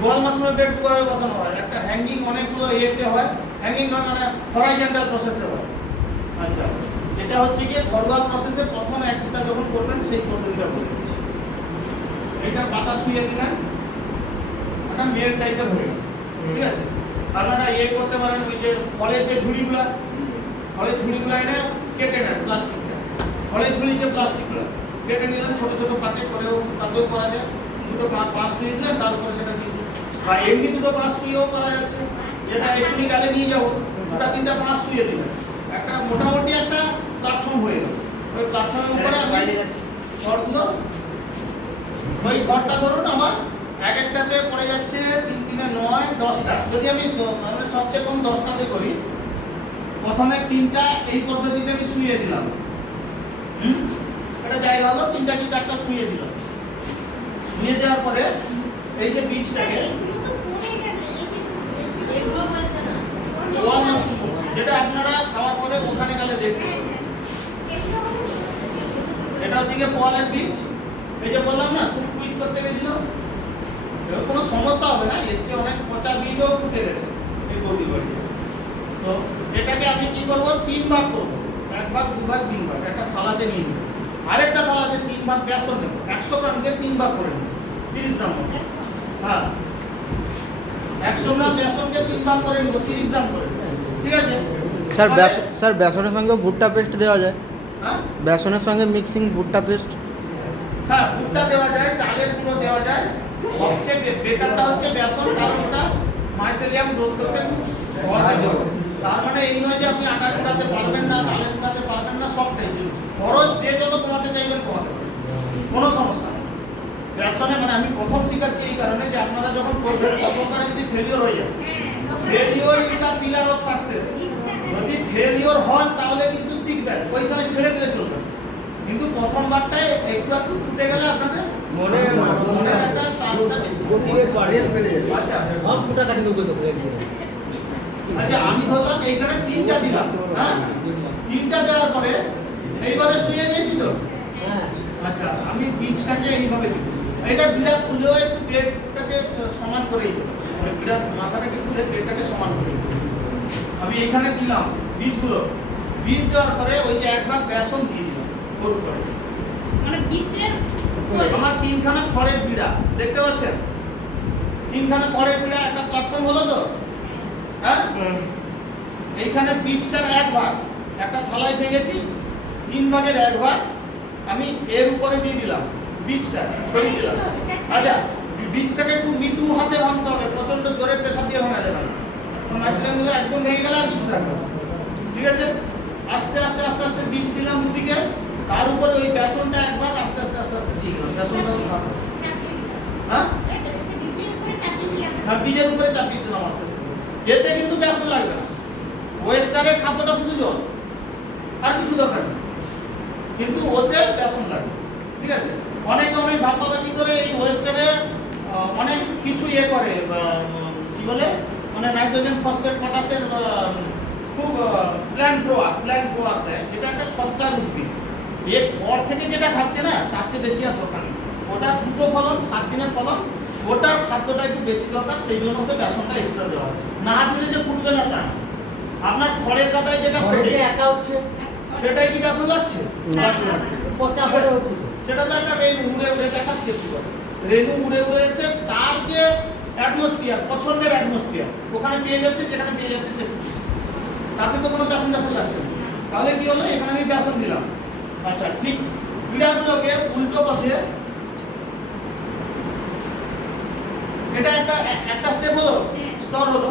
গোয়াল মাশরুমের বেড দুভাবে বসানো হয়, একটা হ্যাঙ্গিং অনেকগুলো ইয়েতে হয়, হ্যাঙ্গিং নয় মানে হরাইজন্টাল প্রসেসে হয়। আচ্ছা, এটা হচ্ছে কি ঘরোয়া প্রসেসে প্রথম এক দুটা যখন করবেন সেই পদ্ধতিটা বলে দিচ্ছি। এটা পাতা শুয়ে দিলেন, একটা মেল টাইপের হয়ে গেল, ঠিক আছে। আপনারা ইয়ে করতে পারেন, ওই যে ফলের যে ঝুড়িগুলো, ফলের ঝুড়িগুলো এনে কেটে নেন প্লাস্টিকটা, ফলের ঝুড়ি যে প্লাস্টিকগুলো কেটে নিলেন ছোটো ছোটো পাটে করেও তাতেও করা যায়। দুটো পাঁচ শুয়ে দিলেন, তার উপরে সেটা দিয়ে দিলেন, বা এমনি দুটো পাঁচ শুয়েও করা যাচ্ছে, যেটা এক্ষুনি গালে নিয়ে যাবো, দুটা তিনটা পাঁচ শুয়ে দিলেন, একটা মোটামুটি একটা প্ল্যাটফর্ম হয়ে গেল। ওই প্ল্যাটফর্মের উপরে আমি ঘরগুলো, ওই ঘরটা ধরুন আমার এক একটাতে পড়ে যাচ্ছে 3 3 9 10টা, যদি আমি মানে সবচেয়ে কম 10টাতে করি, প্রথমে 3টা এই পদ্ধতিতে আমি শুয়ে দিলাম, এটা জায়গা হলো 3টা কি 4টা শুয়ে দিলাম। শুয়ে দেওয়ার পরে এই যে বীজটাকে যেটা আপনারা খাওয়ার পরে ওখানে গেলে দেখবেন, এটা হচ্ছে গিয়ে পোয়ালের বীজ। এই যে বললাম না খুব কুইক করতে গেছিল, কোনো সমস্যা হবে না, এর চেয়ে অনেক পচা বীজও ফুটে গেছে এই বৌদি। তো এটাকে আমি কি করবো, 3 ভাগ করবো, 1 ভাগ 2 ভাগ 3 ভাগ, একটা থালাতে নিয়ে নেবো, আরেকটা থালাতে 3 ভাগ বেসন নেবো, 100 গ্রামকে 3 ভাগ করে নেবো, 30 গ্রাম মতো। হ্যাঁ, 100 গ্রাম বেসনকে 3 ভাগ করে নেবো, 30 গ্রাম করে, ঠিক আছে। স্যার বেসনের সঙ্গে ভুট্টা পেস্ট দেওয়া যায়? হ্যাঁ, বেসনের সঙ্গে মিক্সিং ভুট্টা পেস্ট? হ্যাঁ, ভুট্টা দেওয়া যায়, চালের গুঁড়ো দেওয়া যায়, সবচেয়ে বেটারটা হচ্ছে বেসন, কারণ ওটা মাইসেলিয়াম গ্রোথ করতে খুব সহজ হয়। তার মানে এই নয় যে আপনি আটা গুঁড়াতে পারবেন না, চালের গুঁড়াতে পারবেন না, সবটাই খরচ যে যত কমাতে চাইবেন কমাতে পারবেন, কোনো সমস্যা নেই। বেসনে মানে আমি প্রথম শিখাচ্ছি এই কারণে যে আপনারা যখন করবেন প্রথমবারে যদি ফেলিওর হয়ে যায়, failure is the pillar of success. যদি ফেলিওর হন তাহলে কিন্তু শিখবেন, ওইখানে ছেড়ে দিলে চলবে, কিন্তু প্রথমবারটায় একটু একটু ফুটে গেলে আপনাদের মনে একটা চাপটা বেশি। আচ্ছা, সব ফুটা কাটি নেবো তো আচ্ছা, আমি ধরলাম এইখানে 3টা দিলাম, হ্যাঁ 3টা দেওয়ার পরে এইভাবে শুয়ে দিয়েছি তো। আচ্ছা, আমি বীজটাকে এইভাবে দিব, এটা বিরাট খুলেও একটু পেটটাকে সমান করেই দেবো, বিরাট মাথাটাকে খুলে পেটটাকে সমান করে দেবো। আমি এখানে দিলাম বীজগুলো, বীজ দেওয়ার পরে ওই যে 1 ভাগ বেসন দিয়ে দিলাম ওর উপরে, মানে বীজের আমার 3খানা খড়ের বিড়া দেখতে পাচ্ছেন, 3খানা খড়ের বিড়া একটা প্ল্যাটফর্ম হলো তো। হ্যাঁ, এইখানে বীজটার 1 ভাগ একটা থালায় ভেঙেছি, 3 ভাগের 1 ভাগ আমি এর উপরে দিয়ে দিলাম, বীজটা ছড়িয়ে দিলাম। আচ্ছা, বীজটাকে খুব মৃদু হাতে ভাঙতে হবে, প্রচন্ড জোরে প্রেসার দিয়ে ভাঙা যাবে না, মাঝখানগুলো একদম ভেঙে গেলে আর কিছু থাকবে না, ঠিক আছে। আস্তে আস্তে আস্তে আস্তে বীজ দিলাম দুদিকে, তার উপরে ওই বেসনটা 1 ভাগ আস্তে আস্তে আস্তে আস্তে দিয়ে দিলাম, বেসনটা ভাগ। হ্যাঁ, বীজের উপরে চাপিয়ে দিলাম আস্তে আস্তে, এতে কিন্তু বেসন লাগবে না, ওয়েস্টারের খাদ্যটা শুধু জল, আর কিছু দরকার নেই, কিন্তু ওতে বেসন লাগবে, ঠিক আছে। অনেকে অনেক ধাপ্পাবাজি করে এই ওয়েস্টারে অনেক কিছু ইয়ে করে, কি বলে মানে নাইট্রোজেন ফসফেট পটাশের খুব প্ল্যান্ট গ্রোয়ার দেয়, এটা একটা ছত্রাক উদ্ভিদ, এর খড় থেকে যেটা খাচ্ছে না তার চেয়ে বেশি আর দরকার নেই, ওটা দ্রুত ফলন, 7 দিনের ফলন, ওটার খাদ্যটা একটু বেশি দরকার, সেইগুলোর মধ্যে বেসনটা এক্সট্রা দেওয়া হয়, না দিলে যে ফুটবে না তা না। আপনার খড়ের গাদায় যেটা ফোটে একা হচ্ছে, সেটাই কি বেসন লাগছে? পচা পড়ে হচ্ছে, সেটা তো একটা রেণু উড়ে উড়ে দেখাচ্ছে, রেণু উড়ে উড়ে এসে তার যে অ্যাটমসফিয়ার, পছন্দের অ্যাটমসফিয়ার ওখানে পেয়ে যাচ্ছে, যেখানে পেয়ে যাচ্ছে সে ফুটছে, তাতে তো কোনো বেসন লাগছে না। তাহলে কি হলো, এখানে আমি বেসন দিলাম। আচ্ছা, ঠিক ক্রীড়াগুলোকে উল্টো পথে, এটা একটা স্টেপ হলো, স্তর হলো,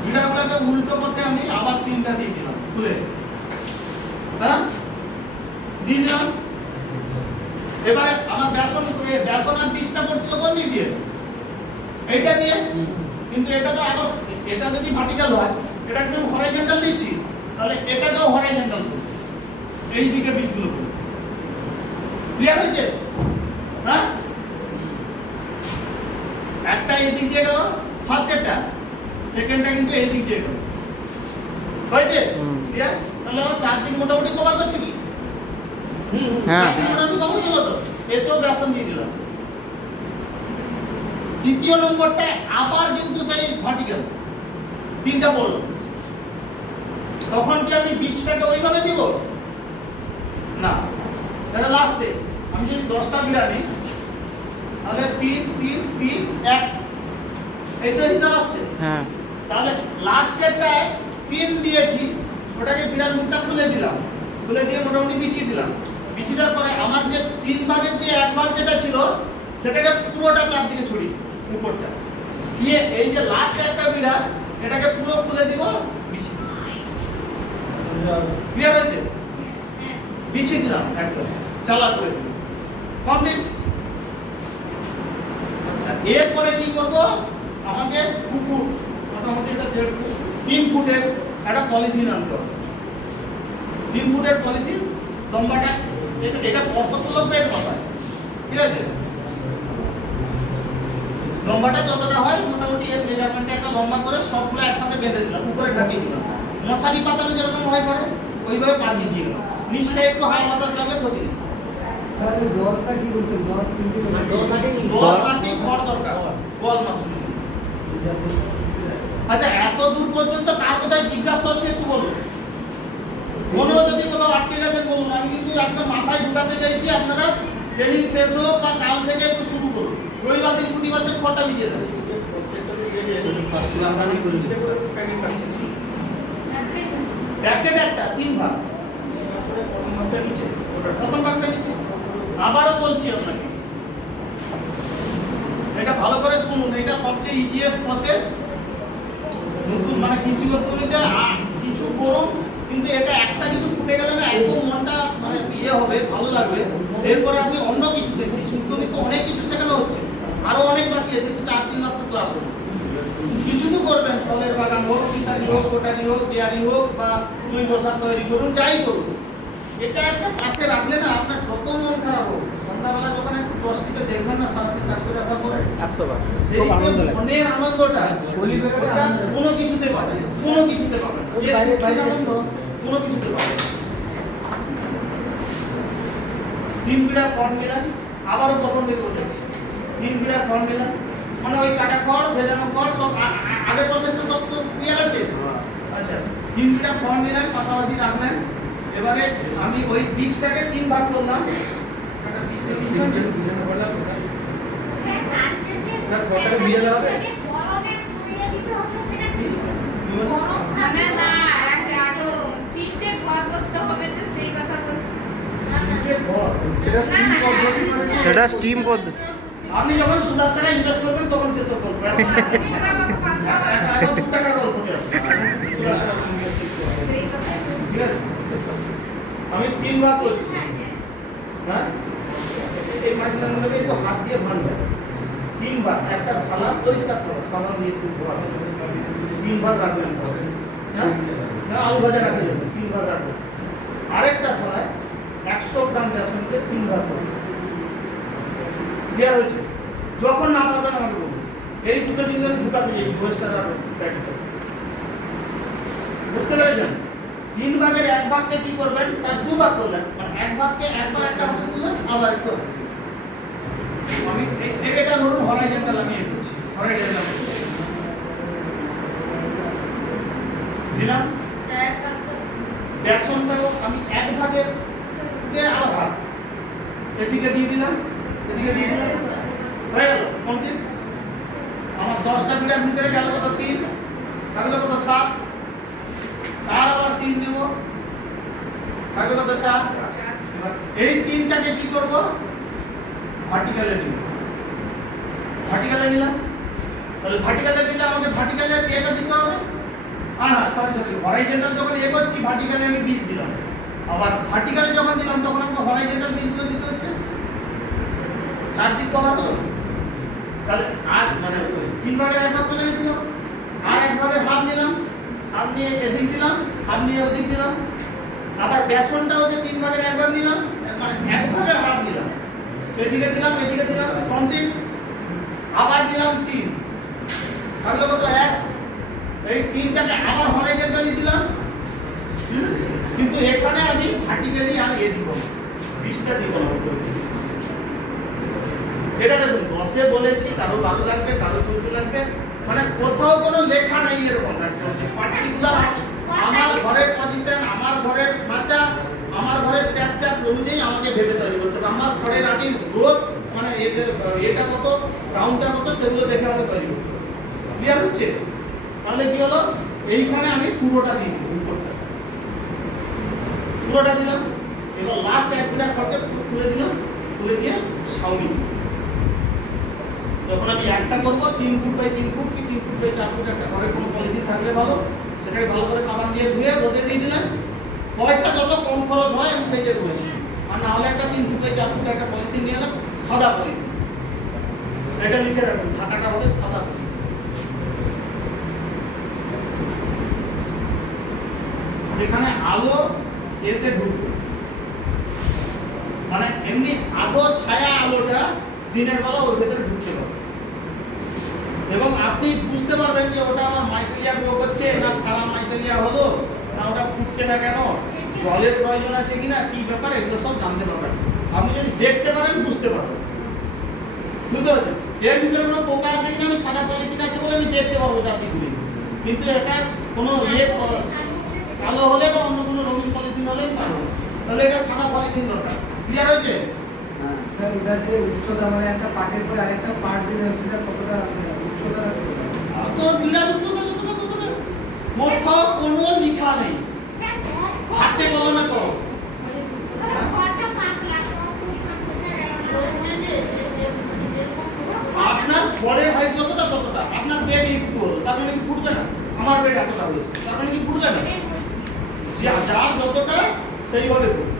ক্রীড়াগুলোকে উল্টো পথে আমি আবার 3টা দিয়ে দিলাম খুলে, হ্যাঁ দিয়ে দিলাম। এবারে আমার বেসন আর বীজটা পড়ছিল কোন দিক দিয়ে, এইটা দিয়ে, কিন্তু এটা তো আগে, এটা যদি ভার্টিক্যাল হয়, এটা একদম হরাইজন্টাল দিচ্ছি, তাহলে এটাকেও হরাইজন্টাল করব, এই দিকে বীজগুলো করব, ক্লিয়ার হয়েছে? হ্যাঁ, একটা এই দিক দিয়ে গেল ফার্স্ট, একটা সেকেন্ডটা কিন্তু এই দিক দিয়ে গেল, হয়েছে? ক্লিয়ার? তাহলে আমার 4 দিন মোটামুটি কভার করছে কি? হ্যাঁ, 4 দিন মোটামুটি কভার হলো তো, এতেও বেসন দিয়ে দিলাম, দ্বিতীয় নম্বরটা আবার কিন্তু সেই ভার্টিক্যাল তিনটা বলল, তখন কি আমি বীজটাকে ওইভাবে দিব না, এটা লাস্টে আমি যদি 10টা বিড়া নিই তাহলে 3 3 3 1 এইটা হিসাব আসছে। হ্যাঁ তাহলে লাস্টেরটায় 3 দিয়েছি, ওটাকে বিড়ার মুখটা খুলে দিলাম, খুলে দিয়ে মোটামুটি বিছিয়ে দিলাম। বিছিয়ে দেওয়ার পরে আমার যে 3 ভাগের যে 1 ভাগ যেটা ছিল সেটাকে পুরোটা চারদিকে ছড়িয়ে দিই, উপরটা দিয়ে এই যে লাস্ট একটা বিড়া এটাকে পুরো খুলে দিব, বিছিয়ে ক্লিয়ার হয়েছে? হ্যাঁ। বিছিয়ে দিলাম একদম চালা করে দিলাম, কমপ্লিট। আচ্ছা এরপরে কি করব, আমাকে 2 ফুট মোটামুটি এটা 1.5 ফুট 3 ফুটের একটা পলিথিন আনতে হবে। 3 ফুটের পলিথিন লম্বাটা এটা কত লম্বা এর কথা, ঠিক আছে? লম্বাটা যতটা হয় মোটামুটি এর মেজারমেন্টে একটা লম্বা করে সবগুলো একসাথে বেঁধে দিলাম, উপরে ঢাকিয়ে দিলাম। মশারি পাতানো যেরকম হয় করে ওইভাবে পাঠিয়ে দিয়ে গেলাম, নিচটা একটু হাওয়া বাতাস লাগলে ক্ষতি নেই। স্যার এই 10টা কি বলছেন? 10 3 10 আটি 10 আটি খড় দরকার, বল মাসুল। আচ্ছা এত দূর পর্যন্ত কার কোথায় জিজ্ঞাসা হচ্ছে একটু বলুন, মনেও যদি কোথাও আটকে গেছেন বলুন, আমি কিন্তু একদম মাথায় ঢুকাতে চাইছি আপনারা ট্রেনিং শেষ হোক বা কাল থেকে একটু শুরু করুন। রবিবার দিন ছুটি পাচ্ছেন, খড়টা ভিজিয়ে দেবেন। প্যাকেট একটা 3 ভাগ, প্রথম ভাগটা নিচে, প্রথম ভাগটা নিচে। আবারও বলছি আপনাকে, এটা ভালো করে শুনুন, এটা সবচেয়ে ইজিয়েস্ট প্রসেস। নতুন মানে কৃষি পদ্ধতিতে কিছু করুন, কিন্তু এটা একটা কিছু ফুটে গেলে না একদম মনটা মানে ইয়ে হবে, ভালো লাগবে। এরপরে আপনি অন্য কিছু দেখুন, সুন্দরী তো অনেক কিছু শেখানো হচ্ছে, আরো অনেক বাকি আছে, তো 4 দিন মাত্র ক্লাস হবে। কিছু তো করবেন, ফলের বাগান হোক, ফিশারি হোক, কোটারি হোক, ডেয়ারি হোক বা জৈব সার তৈরি করুন, যাই করুন, এটা একটা পাশে রাখলে না আপনার যত মন খারাপ হোক, সন্ধ্যাবেলা যখন একটু 10 টিপে দেখবেন না সারাদিন কাজ করে আসার পরে 100 বার সেই যে মনের আনন্দটা ওটা কোনো কিছুতে পাবে না, কোনো কিছুতে পাবে না। এই সৃষ্টির আনন্দ কোনো কিছুতে পাবে না। 3 বিড়া খড় নিলাম, আবারও প্রথম থেকে বলছি, 3 বিড়া খড় নিলাম, মানে ওই কাটা খড়, ভেজানো খড় সব আগের প্রসেসটা সব তো ক্লিয়ার আছে। আচ্ছা 3 বিড়া খড় নিলাম, পাশাপাশি রাখলেন। এবারে আমি ওই বীজটাকে 3 ভাগ করলাম, একটা বীজ দিয়ে দিলাম, মানে না আগে 3টে ঘর করতে হবে, তো সেই কথা বলছি। সেটা স্টিম পদ্ধতি। আপনি যখন 2 লাখ টাকা ইনভেস্ট করবেন তখন সেসব করবেন। সেটা আমার বান্ধব এখন 2 টাকার গল্প দিয়ে আসবে। সেই কথা ঠিক আছে? আমি 3 ভাগ করছি, হ্যাঁ এই মাছটার মধ্যে একটু হাত দিয়ে ভাঙবেন। 3 ভাগ, একটা থালা পরিষ্কার করো, সাবান দিয়ে একটু ধোয়া, 3 ভাগ রাখবেন, হ্যাঁ না আলু ভাজা রাখা যাবে, 3 ভাগ রাখবেন। আরেকটা থালায় 100 গ্রাম বেসনকে 3 ভাগ করবেন। ক্লিয়ার হয়েছে? যখন না পারবেন আমাকে বলুন, এই দুটো জিনিস আমি ঢুকাতে চাইছি, ওয়েস্টার আর প্র্যাকটিক্যাল। বুঝতে পেরেছেন? 3 ভাগের 1 ভাগকে কি করবেন, তার 2 ভাগ করলেন, মানে 1 ভাগকে একবার একটা হাতে তুললেন, আবার একটু হাতে। আমি এটা ধরুন হরাইজন্টাল আমি করছি, হরাইজন্টাল দিলাম। বেসনটাও আমি 1 ভাগের আবার হাফ এদিকে দিয়ে দিলাম, এদিকে দিয়ে দিলাম, হয়ে গেল কমপ্লিট। আমার 10টা বিড়ার ভিতরে গেল কত, 3 থাকলো কত, 7, তার আবার 3 নেব, থাকলো কত, 4। এই 3টাকে কি করব, ভার্টিক্যালে নিব। ভার্টিক্যালে নিলাম, তাহলে ভার্টিক্যালে দিলে আমাকে ভার্টিক্যালে এটা দিতে হবে। হ্যাঁ সরি হরাইজন্টাল যখন করছি ভার্টিক্যালে আমি 20 দিলাম, আবার ভার্টিক্যালে যখন দিলাম তখন আমাকে হরাইজন্টাল 20 দিতে হচ্ছে, 4 দিক কভার হলো। তাহলে আর মানে 3 ভাগের 1 ভাগ চলে গেছিল, আর 1 ভাগের হাফ নিলাম, হাফ নিয়ে এদিক দিলাম, হাফ নিয়ে ওদিক দিলাম। আবার বেসনটাও যে 3 ভাগের 1 ভাগ নিলাম, মানে 1 ভাগের হাফ নিলাম, এদিকে দিলাম, এদিকে দিলাম, কমপ্লিট। আবার দিলাম 3, থাকলো কত, 1। এই 3টাকে আবার হরাইজন্টালি দিলাম, কিন্তু এখানে আমি ভার্টিক্যালি আর দিব, 20টা দিব না। এটা দেখুন 10-এ বলেছি, কারো 12 লাগবে, কারো 14 লাগবে, মানে কোথাও কোনো লেখা নাই এরকম পার্টিকুলার আমার ঘরের পজিশন, আমার ঘরের মাচা, আমার ঘরের স্ট্রাকচার অনুযায়ী আমাকে ভেবে তৈরি করতে হবে। আমার ঘরের আটির গ্রোথ মানে এটা কত, গ্রাউন্ডটা কত, সেগুলো দেখে আমাকে তৈরি করতে হবে। ক্লিয়ার হচ্ছে? তাহলে কি হলো, এইখানে আমি পুরোটা দিয়ে দিব, পুরোটা দিলাম। এবার লাস্ট এক বিঘা খড়কে তুলে দিলাম, তুলে দিয়ে ছাউনি। যখন আমি একটা করব 3 ফুট বাই 3 ফুট কি 3 ফুট বাই 4 ফুট একটা ঘরে কোনো পলিথিন থাকলে ভালো, সেটাকে ভালো করে সাবান দিয়ে ধুয়ে রোদে দিয়ে দিলেন। পয়সা যত কম খরচ হয় আমি সেইটা বলেছি। আর না হলে একটা 3 ফুট বাই 4 ফুট একটা পলিথিন নিয়ে এলাম, সাদা পলিথিন, এটা লিখে রাখুন, ঢাকাটা হবে সাদা পলিথিন। যেখানে আলো এতে ঢুকবে, মানে এমনি আলো ছায়া আলোটা দিনের বেলা ওর ভেতরে ঢুকতে পারবে এবং আপনি বুঝতে পারবেন যে ওটা আমার মাইসেলিয়া গ্রো করছে না খারাপ মাইসেলিয়া হলো না ওটা ফুটছে না কেন, জলের প্রয়োজন আছে কিনা, কি ব্যাপার, এগুলো সব জানতে পারবেন। আপনি যদি দেখতে পারেন বুঝতে পারবেন, বুঝতে পারছেন? এর ভিতরে কোনো পোকা আছে কিনা আমি সাদা পলিথিন আছে বলে আমি দেখতে পারবো জাতি ঘুরে, কিন্তু এটা কোনো কালো হলে বা অন্য কোনো রঙিন পলিথিন হলে আমি পারবো না। তাহলে এটা সাদা পলিথিন দরকার। ক্লিয়ার হয়েছে? স্যার এটার যে উচ্চতা মানে একটা পার্টের পরে আরেকটা পার্ট দিলে সেটা কতটা উচ্চতা রাখতে হবে? তো বিরাট উচ্চতা যতটা ততটা, কোথাও কোনো লেখা নেই, হাতে কলমে করো। বলছে যে যেরকম আপনার ঘরের হাইট যতটা ততটা, আপনার বেড এইটুকু হলো, তার মানে কি ফুটবে না? আমার বেড এতটা হয়েছে, তার মানে কি ফুটবে না? যার যতটা সেইভাবে করুন।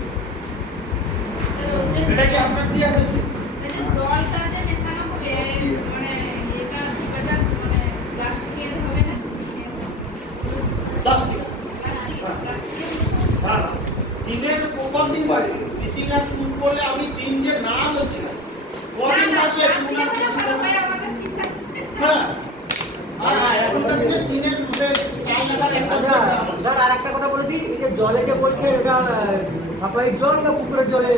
এটা কি আপনার ক্লিয়ার হয়েছে? জলটা যে মেশানো হবে মানে এটা ঠিকটা মানে প্লাস্টিকের হবে না, প্লাস্টিক। হ্যাঁ, টিনের কতদিন বাড়ে? পিচিং আর শুট করলে আমি টিন যে না বলছি না, কদিন থাকবে? হ্যাঁ, আর এখনকার দিনে টিনের মধ্যে 4 লাখার একটা স্যার আর একটা কথা বলে দিই, এই যে জলে যে বলছে এটা সাপ্লাই জল না পুকুরের জলে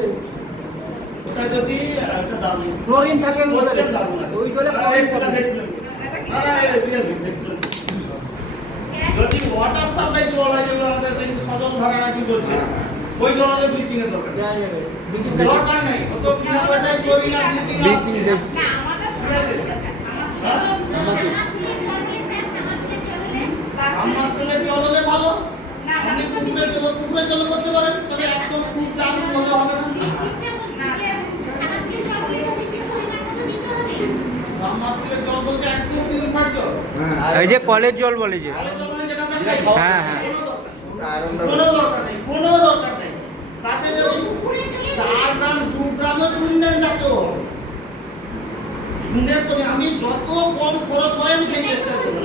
ওটা যদি একটা দারুণ ক্লোরিন থাকে কোশ্চেন দারুণ আছে, ওই জলে এক্সেলেন্ট এক্সেলেন্ট। যদি ওয়াটার সাপ্লাই জল হয় যেগুলো আমাদের এই সজল ধারণা কি বলছে, ওই জল আমাদের ব্লিচিং এর দরকার নেই। দরকার নেই, অত বিনা পয়সায় ক্লোরিন আর ব্লিচিং ব্লিচিং আসছে। দেখছি। না আমাদের সাবমার্সিবলের জল হলে ভালো, আপনি পুকুরে জল করতে পারেন, তবে একদম খুব চালু হলে হবে না। সাবমার্সিবলের জল বলতে একদম পিউরিফাইড জল, এই যে কলের জল বলে যে, ভালো জল মানে যেটা আমরা খাই, হ্যাঁ, হ্যাঁ। কোনো দরকার নেই, কোনো দরকার নেই। তাতে যদি 4 গ্রাম 2 গ্রামও চুন দেন তাতেও হবে। চুনের পরে আমি যত কম খরচ হয় আমি সেই চেষ্টা করব।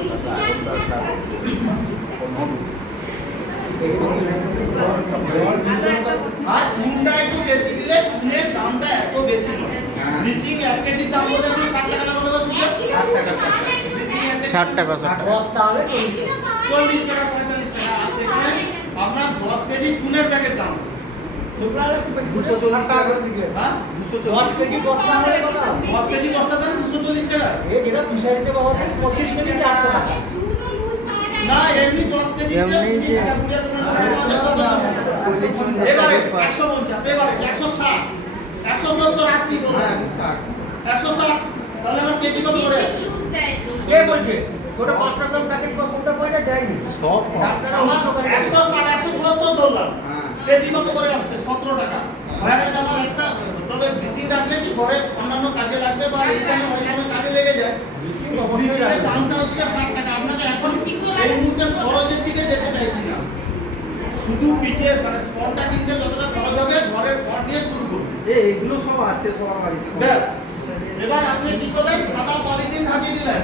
আর চুনটা একটু বেশি দিলে চুনের দামটা এত বেশি নয়। ব্লিচিং 1 কেজি দাম বলে আমি 60 টাকা না কত করে শুনলাম? 60 টাকা 60 টাকা। বস্তা হলে 40 টাকা 45 টাকা। আর সেখানে আপনার 10 কেজি চুনের প্যাকেট দাম, শুক্রালে 240 টাকা করে দিবে। হ্যাঁ 10 কেজি বস্তা হলে কত? 10 কেজি বস্তার দাম 240 টাকা। এই যেটা ফিশারিতে পাওয়া যায় 25 কেজি 400 টাকা। না এমনি 10 কেজি এমনি যে- এবারে 150, এবারে 160, 170, 80 বলো। 160, তাহলে আমার কেজি কত করে আসছে? জুস দেয় কে বলছে? ছোট 500 গ্রাম প্যাকেট কোনটা পয়সা দেয়নি। সব ডাক্তাররা আমার অন্য করে 160, 170 ধরলাম, কেজি কত করে আসছে? 17 টাকা। বাইরে আমার একটা, তবে ব্লিচিং রাখলে কি ঘরে অন্যান্য কাজে লাগবে বা এইখানে অনেক সময় কাজে লেগে যায়। ব্লিচিংয়ের দামটা হচ্ছে 60 টাকা। আপনাকে এখন এই মুহূর্তে খরচের দিকে যেতে চাইছি না, শুধু পিচের মানে স্পনটা কিনতে যতটা খরচ হবে ঘরের ঘর নিয়ে শুরু করুন। এগুলো সব আছে সবার বাড়িতে। ব্যাস, এবার আপনি কি করলেন? সাদা পলিথিন ঢাকিয়ে দিলেন,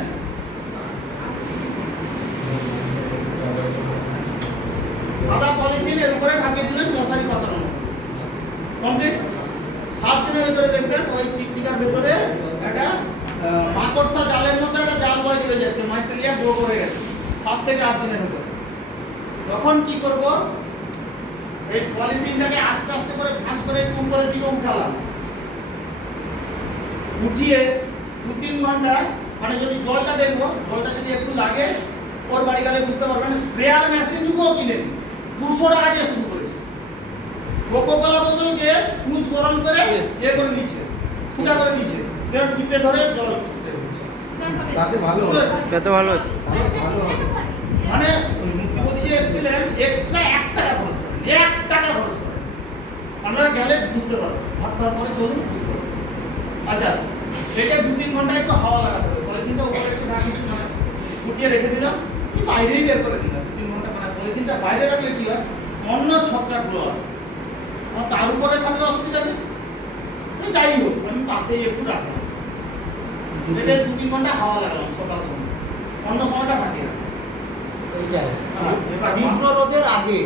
সাদা পলিথিন এর উপরে ঢাকিয়ে দিলেন মশারি পাতানো কমপ্লিট। 7 দিনের ভিতরে দেখবেন ওই চিকচিকার ভিতরে একটা মাকড়সা জালের মতো একটা জাল তৈরি হয়ে যাচ্ছে, মাইসেলিয়া গ্রো করে গেছে 7 থেকে 8 দিনের ভিতরে। তখন কি করব? এই পলিথিনটাকে আস্তে আস্তে করে ভাঁজ করে একটু উপরের দিকে উঠালাম, উঠিয়ে 2-3 ঘন্টা মানে যদি জলটা দেখবো, জলটা যদি একটু লাগে ওর বাড়ি গেলে বুঝতে পারবেন স্প্রেয়ার মেশিনটুকুও কিনে 200 টাকা দিয়ে শুরু করেছে। কোকোকোলা বোতলকে সুচ গরম করে করে দিয়েছে, ফুটা করে দিয়েছে, এবার টিপে ধরে জল স্প্রে করছে। স্যার হবে। তাতে ভালো বুঝতে হবে। পেরেছেন? যত ভালো হচ্ছে। ভালো হবে। মানে ওই মুক্তিপতি যে এসেছিলেন এক্সট্রা 1 টাকা খরচ করেন, 1 টাকা খরচ করেন। আপনারা গেলে বুঝতে পারবেন, ভাত খাওয়ার পরে চলুন বুঝতে পারবেন। আচ্ছা, এটা 2-3 ঘন্টা একটু হাওয়া লাগাতে হবে, পলিথিনটা উপরে একটু ঢাকি মানে ফুটিয়ে রেখে দিলাম, কি বাইরেই বের করে দিলাম 2-3 ঘন্টা, মানে পলিথিনটা বাইরে রাখলে কি হয় অন্য ছত্রাকগুলো আসে, আর তার উপরে থাকলে অসুবিধা নেই। তো যাই হোক আমি পাশেই একটু রাখলাম, এটা 2-3 ঘন্টা হাওয়া লাগালাম সকাল সময়, অন্য সময়টা ফাটিয়ে রাখলাম। এইটাই। হ্যাঁ, এবার তীব্র রোদের আগে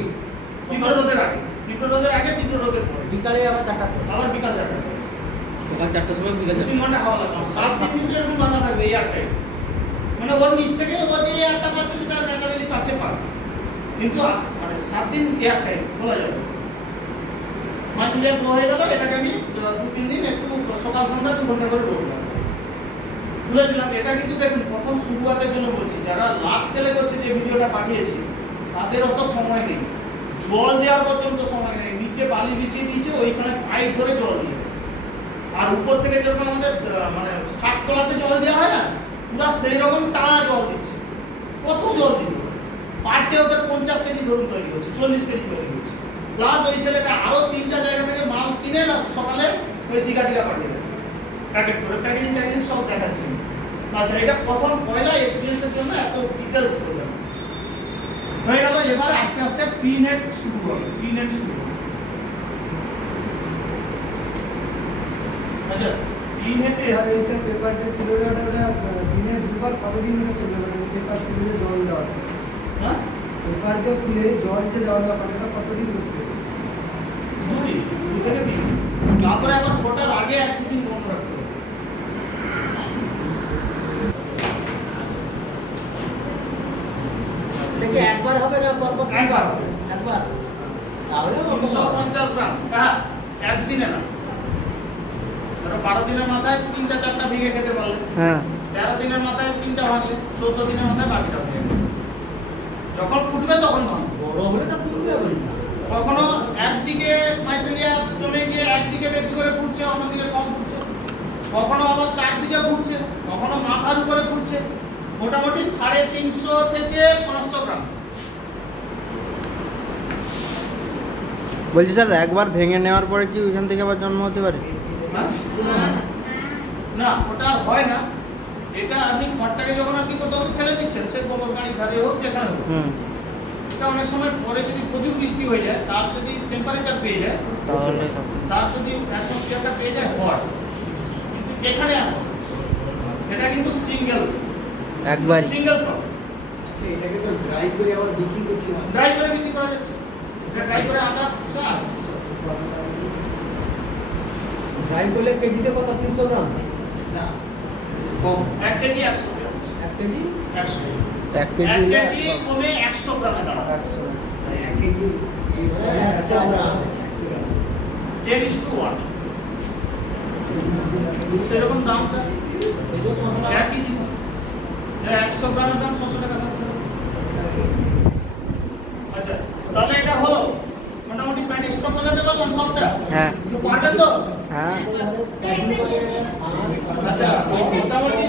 তীব্র রোদের আগে, তীব্র রোদের আগে, তীব্র রোদের পরে, বিকালে আবার 4টা পর। আবার বিকাল 4টা সকাল 4টার সময় বিকাল 3 ঘন্টা হাওয়া লাগালাম। 7 দিন কিন্তু এরকম বাঁধা থাকবে এয়ার টাইট, মানে ওর নিচ থেকে ও যে এয়ারটা পাচ্ছে সেটা ন্যাচারালি পাচ্ছে পাক, কিন্তু মানে 7 দিন এয়ার টাইট খোলা যাবে। মাছলিয়া বড় হয়ে গেল, এটাকে আমি 2-3 দিন একটু সকাল সন্ধ্যা 2 ঘন্টা করে রোদ দিলাম, খুলে দিলাম। এটা কিন্তু দেখুন প্রথম শুরুয়াতের জন্য বলছি, যারা লার্জ স্কেলে করছে যে ভিডিওটা পাঠিয়েছি তাদের অত সময় নেই, জল দেওয়ার পর্যন্ত সময় নেই, নিচে বালি বিছিয়ে দিয়েছে ওইখানে পাইপ ধরে জল দিয়ে, আর উপর থেকে যেরকম আমাদের মানে 60 তলাতে জল দেওয়া হয় না, পুরো সেই রকম টানা জল দিচ্ছে। কত জল দিবে, পার ডে ওদের 50 কেজি ধরুন তৈরি হচ্ছে, 40 কেজি তৈরি হচ্ছে, প্লাস ওই ছেলেটা আরো 3টা জায়গা থেকে মাল কিনে না সকালে ওই দিঘা পাঠিয়ে দেয় প্যাকেট করে, প্যাকেজিং সব দেখাচ্ছি। আচ্ছা, এটা প্রথম পয়লা এক্সপিরিয়েন্সের জন্য এত ডিটেলস প্রয়োজন হয়ে গেল। এবার আস্তে আস্তে প্রিনেট শুরু হবে, প্রিনেট শুরু হবে। আচ্ছা, প্রিনেটে আর এইটা পেপার দিয়ে তুলে দেওয়াটা দিনে দুবার কতদিন ধরে চলবে, মানে পেপার তুলে যে জল দেওয়াটা, হ্যাঁ পেপার দিয়ে তুলে জল যে দেওয়া ব্যাপারটা কতদিন হচ্ছে? 2 থেকে 3, তারপরে আবার ফোটার আগে 1-2 দিন বন্ধ রাখতে হবে। এটা কি একবার হবে না পরপর? একবার হবে। একবার। তাহলে অল্প হবে। 350 গ্রাম, হ্যাঁ একদিনে না, ধরো 12 দিনের মাথায় 3টা-4টা ভেঙে খেতে পারলে, হ্যাঁ 13 দিনের মাথায় 3টা ভাঙলে, 14 দিনের মাথায় বাকিটা ভেঙে গেলে। যখন ফুটবে তখন ভাঙবে। বড় হলে তা তুলবে আবার। কখনো একদিকে মাইসেলিয়া জমে গিয়ে একদিকে বেশি করে ফুটছে, অন্যদিকে কম ফুটছে, কখনো আবার 4 দিকে ফুটছে, কখনো মাথার উপরে ফুটছে। মোটামুটি 350 থেকে 500 গ্রাম। বলছি স্যার, একবার ভেঙে নেওয়ার পরে কি ওইখান থেকে আবার জন্ম হতে পারে? হ্যাঁ? না, ওটা আর হয় না। এটা আপনি খড়টাকে যখন আপনি কোথাও ফেলে দিচ্ছেন, সে গোবর গাড়ির ধারে হোক যেখানে হোক, হুম, এটা অনেক সময় পরে যদি প্রচুর বৃষ্টি হয়ে যায়, তার যদি টেম্পারেচার পেয়ে যায়, তাহলে তার যদি অ্যাটমসফিয়ারটা পেয়ে যায় হয়, কিন্তু এখানে আর হয় না। এটা কিন্তু সিঙ্গেল একবার প্রবলেম। আচ্ছা, এটাকে তো ড্রাই করে আবার বিক্রি করছিলাম। ড্রাই করে বিক্রি করা যাচ্ছে, এটা ড্রাই করে আচার সব আসছে সব। ড্রাই করলে কেজিতে কত? 300 গ্রাম? না, কম। 1 কেজি 100 তে আসছে, 1 কেজি? 100 1 1 কেজি কেজি কমে 100 গ্রামে দাঁড়াবে। মানে 1 কেজি 100 গ্রাম। 10:1 সেরকম দামটা এই যে 600 টাকা। একই জিনিস। 100 গ্রামের দাম 600 টাকা 700 টাকা। আচ্ছা, তাহলে এটা হলো মোটামুটি প্যাটি স্টক বোঝাতে পারলাম সবটা। হ্যাঁ একটু পারবেন তো? হ্যাঁ আচ্ছা, মোটামুটি